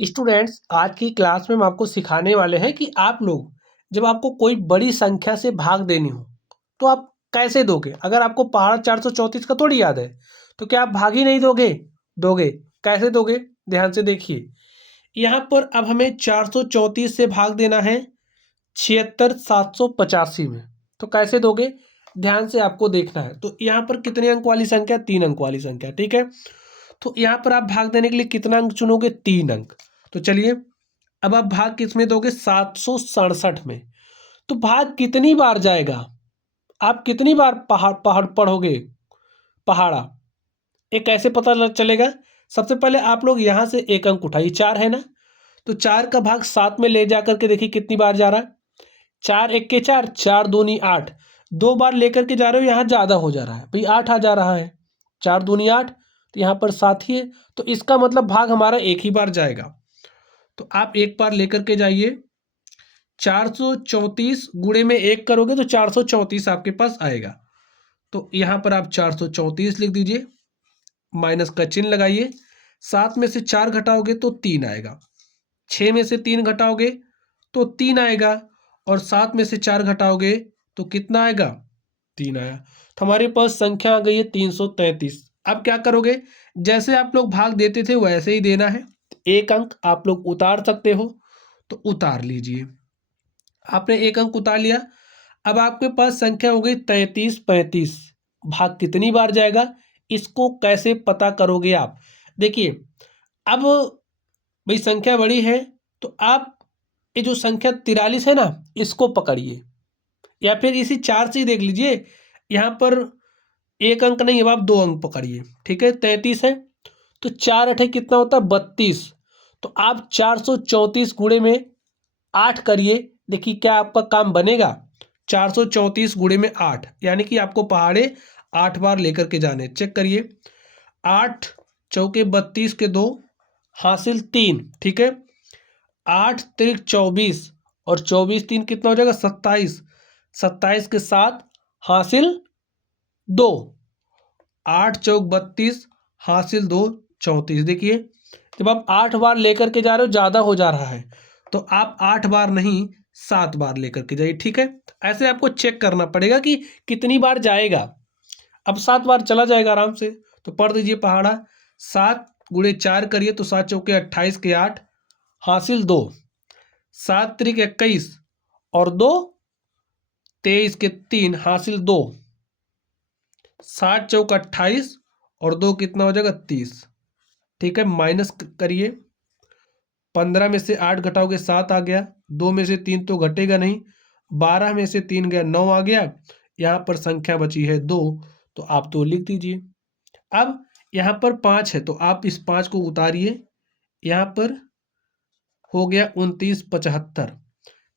Students, आज की class में हम आपको सिखाने वाले हैं कि आप लोग जब आपको कोई बड़ी संख्या से भाग देनी हो तो आप कैसे दोगे। अगर आपको पहाड़ा 434 का थोड़ी याद है तो क्या आप भाग ही नहीं दोगे? दोगे। कैसे दोगे? ध्यान से देखिए। यहाँ पर अब हमें 434 से भाग देना है 76785 में। तो कैसे दोगे? ध्यान से आपको देखना है। तो यहाँ पर कितने अंक वाली संख्या? 3 अंक वाली संख्या। ठीक है, तो यहाँ पर आप भाग देने के लिए कितना अंक चुनोगे? 3 अंक। तो चलिए, अब आप भाग किस में दोगे? 767 में। तो भाग कितनी बार जाएगा? आप कितनी बार पहाड़ पहाड़ पढ़ोगे पहाड़ा? ये कैसे पता चलेगा? सबसे पहले आप लोग यहाँ से एक अंक उठाइए, 4 है ना, तो 4 का भाग 7 में ले जा करके देखिए कितनी बार जा रहा है। 4 एक के 4, 4 दूनी 8, 2 बार लेकर के जा रहे हो, यहाँ ज़्यादा हो जा रहा है भाई, 8 आ जा रहा है। 4 दूनी 8, तो यहाँ पर 7 ही है, तो इसका मतलब भाग हमारा एक ही बार जाएगा। तो आप एक बार लेकर के जाइए, 434 गुणे में 1 करोगे तो 434 आपके पास आएगा। तो यहाँ पर आप 434 लिख दीजिए, माइनस का चिन्ह लगाइए। 7 में से 4 घटाओगे तो 3 आएगा, 6 में से 3 घटाओगे तो 3 आएगा, और 7 में से 4 घटाओगे तो कितना आएगा? 3 आया। तो हमारे पास संख्या आ गई है 333। अब क्या करोगे? जैसे आप लोग भाग देते थे वैसे ही देना है। एक अंक आप लोग उतार सकते हो तो उतार लीजिए। आपने एक अंक उतार लिया। अब आपके पास संख्या हो गई 3335। भाग कितनी बार जाएगा इसको कैसे पता करोगे आप? देखिए, अब भाई संख्या बड़ी है तो आप ये जो संख्या 43 है ना, इसको पकड़िए, या फिर इसी 4 से ही देख लीजिए। यहाँ पर एक अंक नहीं, अब आप 2 अंक पकड़िए। ठीक है, 33 है तो 4 अठे कितना होता है? 32। तो आप 434 गुणे में 8 करिए, देखिए क्या आपका काम बनेगा। 434 गुणे में 8, यानी कि आपको पहाड़े 8 बार लेकर के जाने। चेक करिए, 8 चौके 32 के 2 हासिल 3। ठीक है, 8 त्रिक 24, और 24 3 कितना हो जाएगा? 27। 27 के 7 हासिल 2, 8 चौक 32 हासिल 2 34। देखिए, जब आप 8 बार लेकर के जा रहे हो ज़्यादा हो जा रहा है, तो आप 8 बार नहीं 7 बार लेकर के जाइए। ठीक है, ऐसे आपको चेक करना पड़ेगा कि कितनी बार जाएगा। अब 7 बार चला जाएगा आराम से, तो पढ़ दीजिए पहाड़ा। 7 गुणे 4 करिए तो 7 चौके 28 के 8 हासिल 2, 7 त्रिक 21 और 2 23 के 3 हासिल 2, 7 चौक 28 और 2 कितना हो जाएगा? 30। ठीक है, माइनस करिए। 15 में से 8 घटाओगे 7 आ गया, 2 में से 3 तो घटेगा नहीं, 12 में से 3 गया 9 आ गया। यहाँ पर संख्या बची है 2, तो आप 2 लिख दीजिए। अब यहाँ पर 5 है तो आप इस 5 को उतारिए। यहाँ पर हो गया 29 75।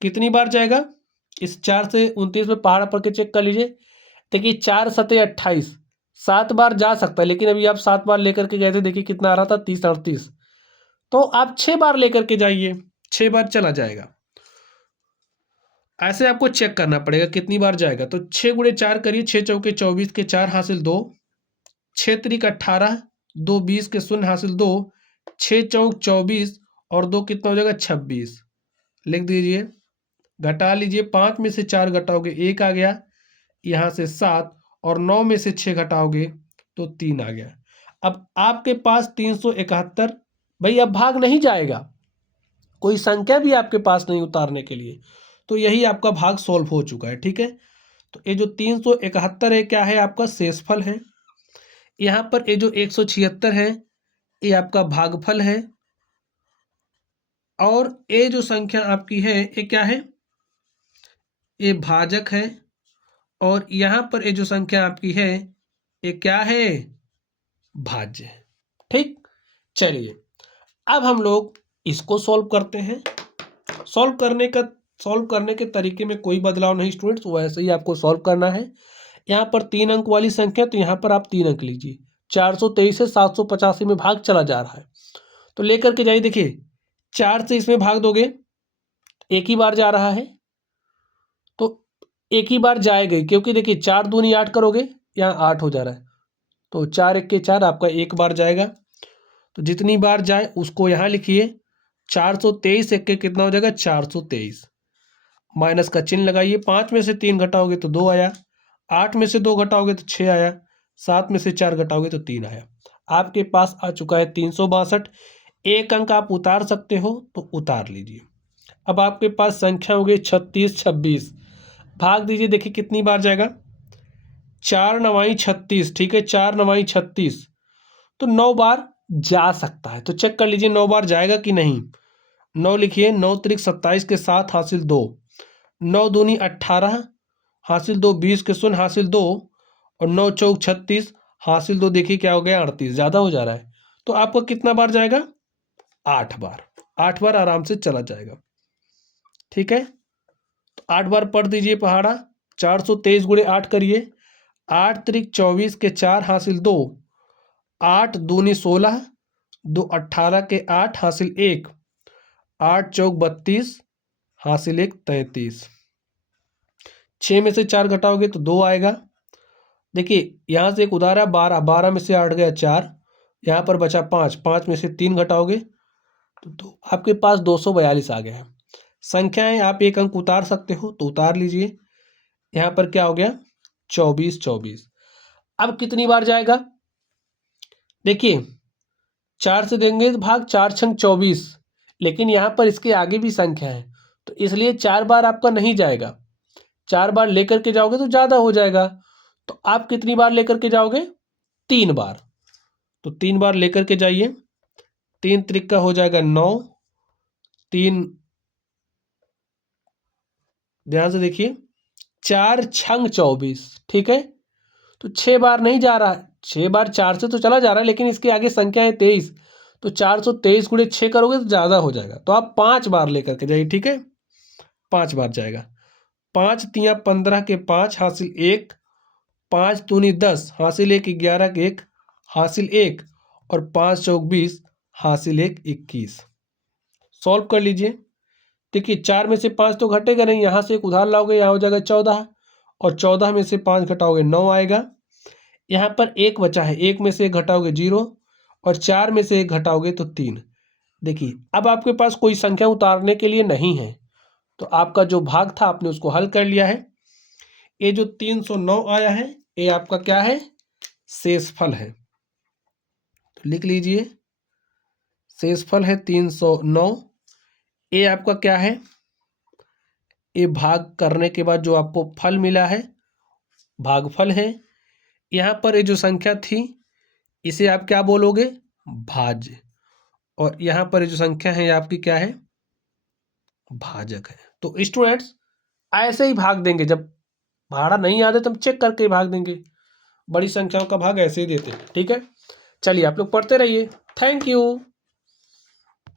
कितनी बार जाएगा? इस 4 से 29 में पहाड़ पढ़ के चेक कर लीजिए। देखिए, 4 सते 28, 7 बार जा सकता है, लेकिन अभी आप 7 बार लेकर के गए थे, देखिए कितना आ रहा था? 30 38। तो आप 6 बार लेकर के जाइए, 6 बार चला जाएगा। ऐसे आपको चेक करना पड़ेगा कितनी बार जाएगा। तो 6 गुणे 4 करिए, 6 चौके 24 के 4 हासिल 2, 6 त्रिक 18, 2 20 के 0 हासिल 2, 6 चौक 24 और 2 कितना हो जाएगा? 26। लिख दीजिए, घटा लीजिए। 5 में से 4 घटाओगे 1 आ गया, यहाँ से 7, और 9 में से 6 घटाओगे तो 3 आ गया। अब आपके पास 371। भाई अब भाग नहीं जाएगा, कोई संख्या भी आपके पास नहीं उतारने के लिए, तो यही आपका भाग सॉल्व हो चुका है। ठीक है, तो ये जो 371 है क्या है? आपका शेषफल है। यहाँ पर ये जो 176 है ये आपका भागफल है, और ये जो संख्या आपकी है ये क्या है? ये भाजक है। और यहाँ पर ये जो संख्या आपकी है ये क्या है? भाज्य। ठीक, चलिए अब हम लोग इसको सॉल्व करते हैं। सॉल्व करने के तरीके में कोई बदलाव नहीं स्टूडेंट्स, वैसे ही आपको सॉल्व करना है। यहाँ पर 3 अंक वाली संख्या, तो यहाँ पर आप 3 अंक लीजिए। 423 से 785 में भाग चला जा रहा है, तो लेकर के जाइए। देखिए, 4 से इसमें भाग दोगे, एक ही बार जा रहा है, तो एक ही बार जाएगा ही, क्योंकि देखिए 4 दूनी 8 करोगे, यहाँ 8 हो जा रहा है, तो 4 एक के 4 आपका एक बार जाएगा। तो जितनी बार जाए उसको यहाँ लिखिए, 423 एक के कितना हो जाएगा 423, माइनस का चिन्ह लगाइए। 5 में से 3 घटाओगे तो 2 आया, 8 में से 2 घटाओगे तो 6 आया, 7 में से 4 घटाओगे तो 3 आया। आपके पास आ चुका है 362। एक अंक आप उतार सकते हो तो उतार लीजिए। अब आपके पास संख्या हो गई 36, 26, भाग दीजिए। देखिए कितनी बार जाएगा, 4 9 36, ठीक है, 4 9 36, तो 9 बार जा सकता है। तो चेक कर लीजिए 9 बार जाएगा कि नहीं। 9 लिखिए, 9 त्रिक 27 के 7 हासिल 2, 9 दूनी 18 हासिल 2, 20 के 0 हासिल 2, और 9 चौक 36 हासिल 2। देखिए क्या हो गया 38, ज़्यादा हो जा रहा है। तो आपका कितना बार जाएगा, 8 बार। 8 बार आराम से चला जाएगा, ठीक है। तो 8 बार पढ़ दीजिए पहाड़ा। 423 गुणे 8 करिए, 8 त्रिक 24 के 4 हासिल 2, 8 दूनी 16, 2 18 के 8 हासिल 1, 8 चौक 32 हासिल 1 33। 6 में से 4 घटाओगे तो 2 आएगा। देखिए यहाँ से एक उधार है 12, 12 में से 8 गया 4, यहाँ पर बचा 5, 5 में से 3 घटाओगे तो आपके पास 242 आ गया है। संख्याएं आप एक अंक उतार सकते हो तो उतार लीजिए। यहाँ पर क्या हो गया 24, 24। अब कितनी बार जाएगा, देखिए 4 से देंगे तो भाग, 4 छंग 24, लेकिन यहाँ पर इसके आगे भी संख्या है तो इसलिए 4 बार आपका नहीं जाएगा। 4 बार लेकर के जाओगे तो ज़्यादा हो जाएगा। तो आप कितनी बार लेकर के जाओगे, 3 बार। तो 3 बार लेकर के जाइए। 3 त्रिक का हो जाएगा 9, 3, ध्यान से देखिए, 4 छंग 24, ठीक है। तो 6 बार नहीं जा रहा है, 6 बार 4 से तो चला जा रहा है, लेकिन इसके आगे संख्या है 23, तो 423 गुणे 6 करोगे तो ज़्यादा हो जाएगा। तो आप 5 बार लेकर के जाइए, ठीक है, 5 बार जाएगा। 5 तियाँ 15 के 5 हासिल 1, 5 दूनी 10 हासिल 1, 11 के 1 हासिल 1, और 5 चौक 20 हासिल 1 21। सॉल्व कर लीजिए। देखिए 4 में से 5 तो घटेगा नहीं, यहाँ से एक उधार लाओगे, यहाँ हो जाएगा 14, और 14 में से 5 घटाओगे 9 आएगा। यहाँ पर 1 बचा है, 1 में से 1 घटाओगे 0, और 4 में से 1 घटाओगे तो 3। देखिए अब आपके पास कोई संख्या उतारने के लिए नहीं है, तो आपका जो भाग था आपने उसको हल कर लिया है। ये जो 309 आया है ये आपका क्या है, शेषफल है। तो लिख लीजिए, शेषफल है 309। ये आपका क्या है, ये भाग करने के बाद जो आपको फल मिला है भागफल है। यहाँ पर ये जो संख्या थी इसे आप क्या बोलोगे, भाज्य, और यहाँ पर ये जो संख्या है ये आपकी क्या है, भाजक है। तो स्टूडेंट्स ऐसे ही भाग देंगे, जब भाड़ा नहीं याद है तो हम चेक करके ही भाग देंगे। बड़ी संख्याओं का भाग ऐसे ही देते हैं, ठीक है। चलिए आप लोग पढ़ते रहिए। Thank you.